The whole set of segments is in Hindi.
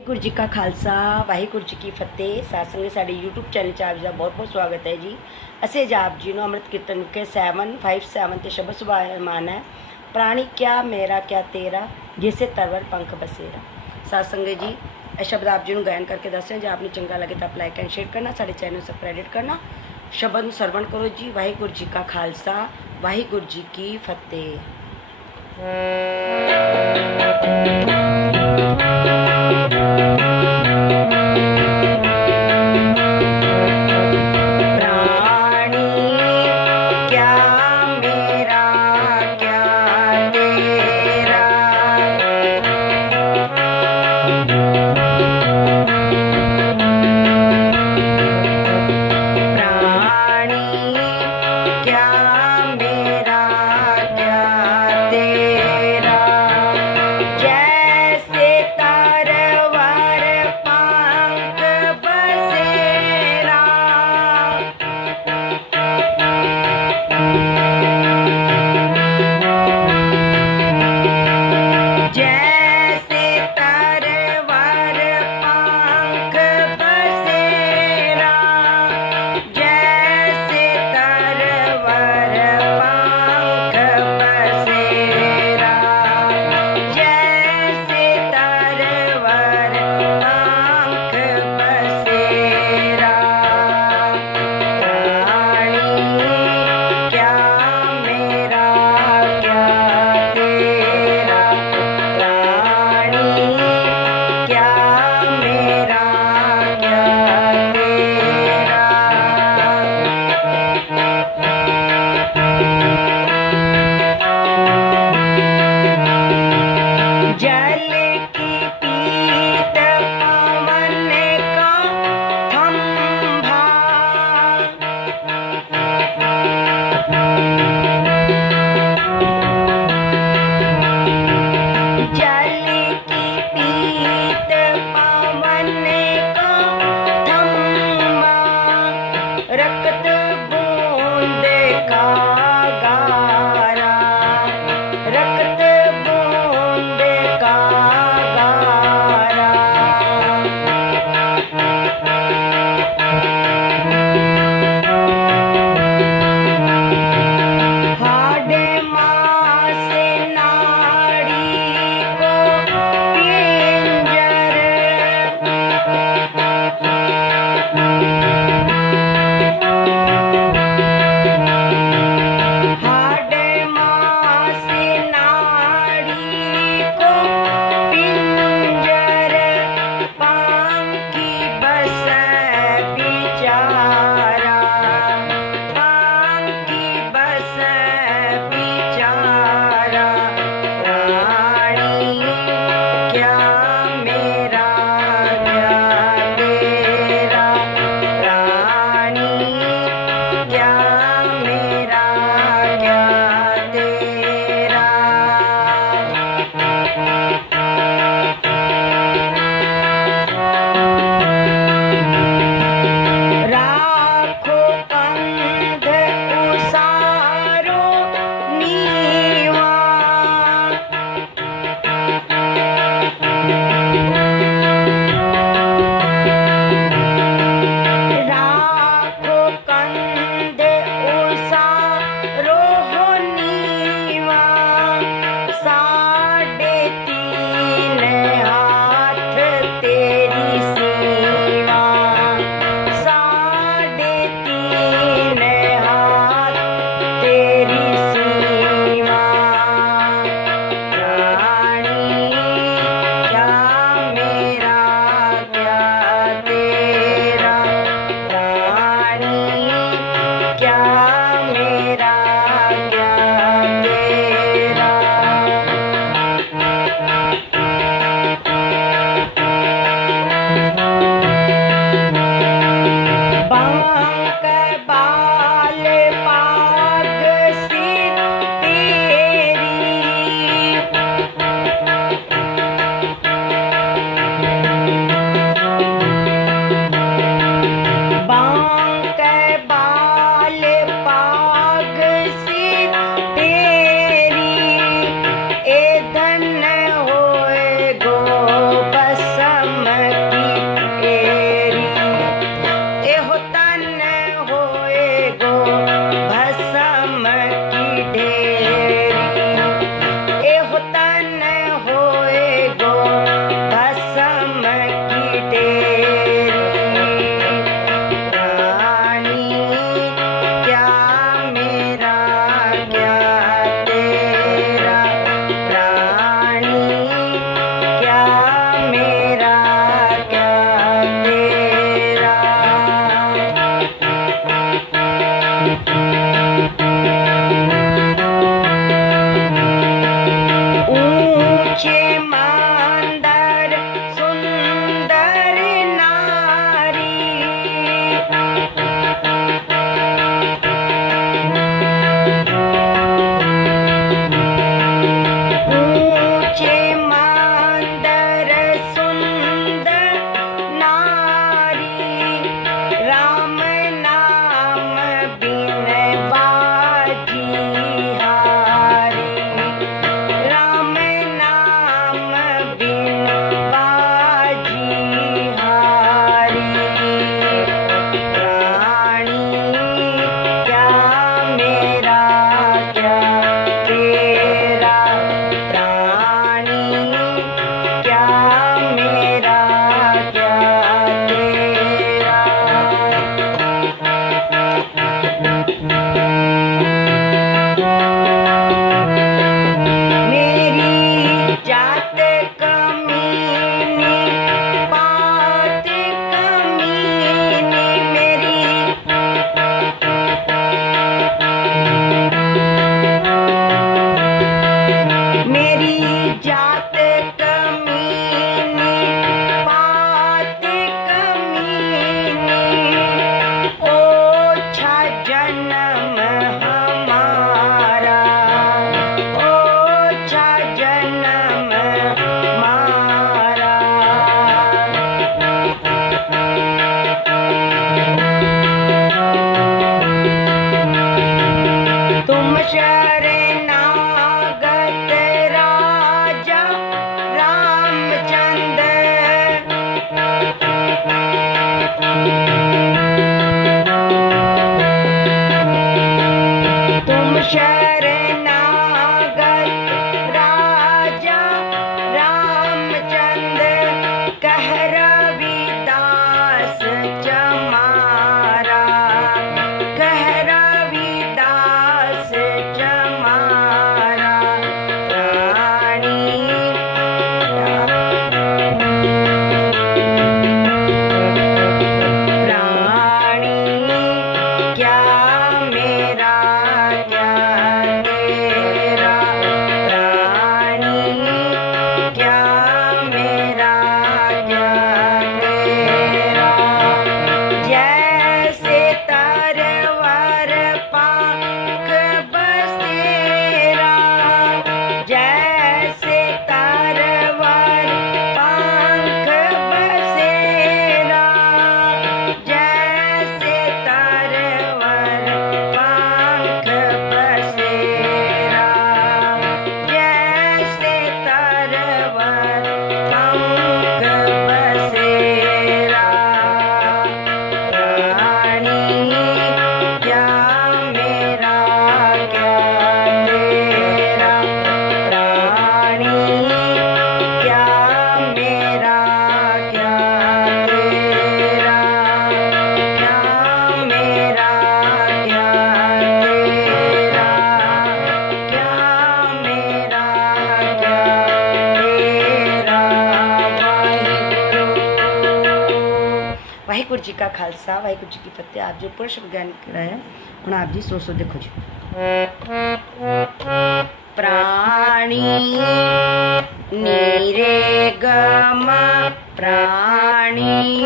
ਵਾਹਿਗੁਰੂ ਜੀ ਕਾ ਖਾਲਸਾ, ਵਾਹਿਗੁਰੂ ਜੀ ਕੀ ਫਤਿਹ। ਸਾਧ ਸਾਡੇ YouTube ਚੈਨਲ 'ਚ ਆਪ ਜੀ ਦਾ ਬਹੁਤ-ਬਹੁਤ ਸਵਾਗਤ ਹੈ ਜੀ। ਅਸੀਂ ਅੱਜ ਆਪ ਜੀ ਨੂੰ ਅੰਮ੍ਰਿਤ ਕੀਰਤਨ ਕੇ 757 ਤੇ ਸ਼ਬਦ ਸੁਭਾਇਮਾਨ ਹੈ। ਪ੍ਰਾਣੀ ਕਿਆ, ਮੇਰਾ ਕਿਆ, ਤੇਰਾ, ਜਿਸੇ ਤਰਵਰ ਪੰਖ ਬਸੇਰਾ। ਸਾਧ ਜੀ, ਇਹ ਸ਼ਬਦ ਆਪ ਜੀ ਨੂੰ ਗਾਇਨ ਕਰਕੇ ਦੱਸਿਆ ਜੇ ਆਪ ਨੂੰ ਚੰਗਾ ਲੱਗੇ ਤਾਂ ਲਾਈਕ ਐਂਡ ਸ਼ੇਅਰ ਕਰਨਾ, ਸਾਡੇ ਚੈਨਲ ਨੂੰ ਸਬਸਕ੍ਰਾਈਬ ਕਰਨਾ। ਸ਼ਬਦ ਨੂੰ ਸਰਵਣ ਕਰੋ ਜੀ। ਵਾਹਿਗੁਰੂ ਜੀ ਕਾ ਖਾਲਸਾ, ਵਾਹਿਗੁਰੂ ਜੀ ਕੀ ਫਤਿਹ। जल ਵਾਹਿਗੁਰੂ ਵਾਹਿਗੁਰੂ ਜੀ ਕਾ ਖਾਲਸਾ ਵਾਹਿਗੁਰੂ ਜੀ ਕੀ ਫਤਿਹ ਆਪ ਜੀ ਪੁਰਸ਼ ਵਿਗਿਆਨ ਕਰਾਇਆ ਹੁਣ ਆਪ ਜੀ ਸੋ ਸੋ ਦੇਖੋ ਜੀ ਪ੍ਰਾਣੀ ਨੀਰੇ ਗਮ ਪ੍ਰਾਣੀ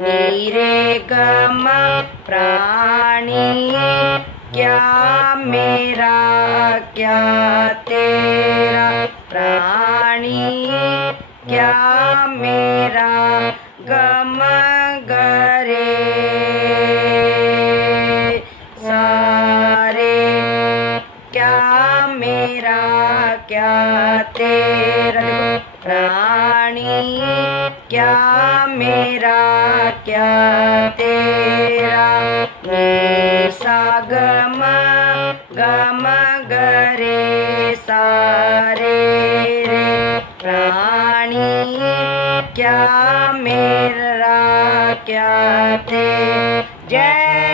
ਨੀਰੇ ਗਮ ਪ੍ਰਾਣੀ क्या मेरा क्या तेरा प्राणी क्या मेरा गम क्या तेरा नी सा गम गम गरे सारे रे प्राणी क्या मेरा क्या थे? जैसे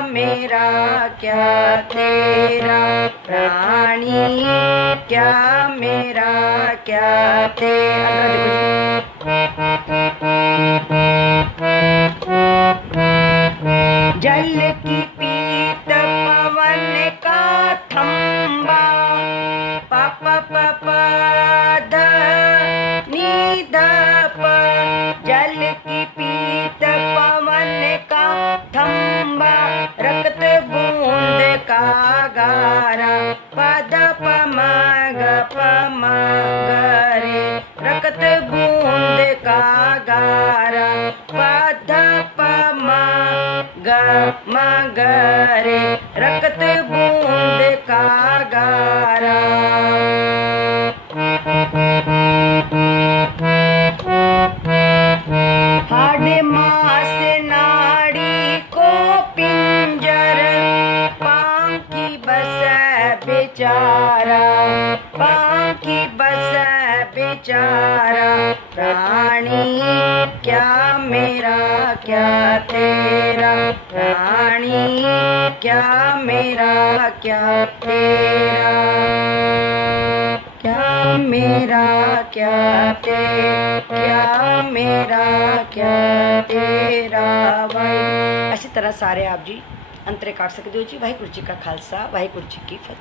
मेरा, क्या तेरा प्राणी? क्या मेरा, क्या तेरा? जल की पीत पवन का थम्बा पप पप ध नी ध क्या मेरा, क्या तेरा प्राणी क्या मेरा, क्या तेरा? क्या मेरा, क्या ते, क्या मेरा, क्या तेरा? भाई, इसी तरह सारे आप जी अंतरे काट सकते हो जी। वाहिगुरु जी का खालसा, वाहगुरु जी की फतेह।